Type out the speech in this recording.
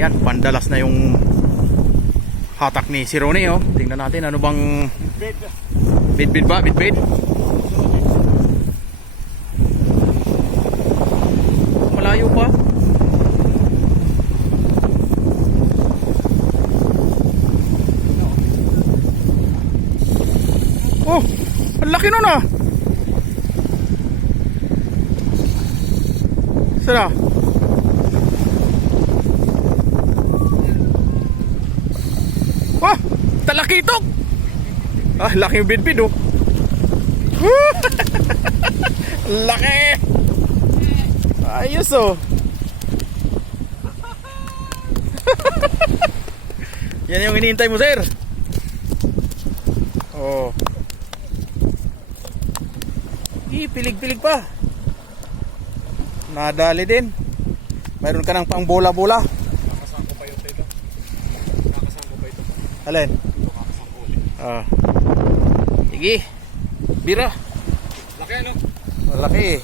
Ayan, pandalas na yung hatak ni si Ronnie, oh. Tingnan natin ano bang bit ba? Bit. Malayo pa. Oh, ang laki nun ah. Sana. Oh, talakitok. Ah, laki yung bidbid oh. Laki. Ayos oh. Yan yung hinihintay mo, sir. Oh. Pilig-pilig pa. Nadali din. Mayroon ka ng pang bola-bola. Nakasangko pa yung tela. Nakasangko pa ito. Alin? Ito kakasangko ulit. Ah. Sige. Bira. Laki ano? Malaki eh.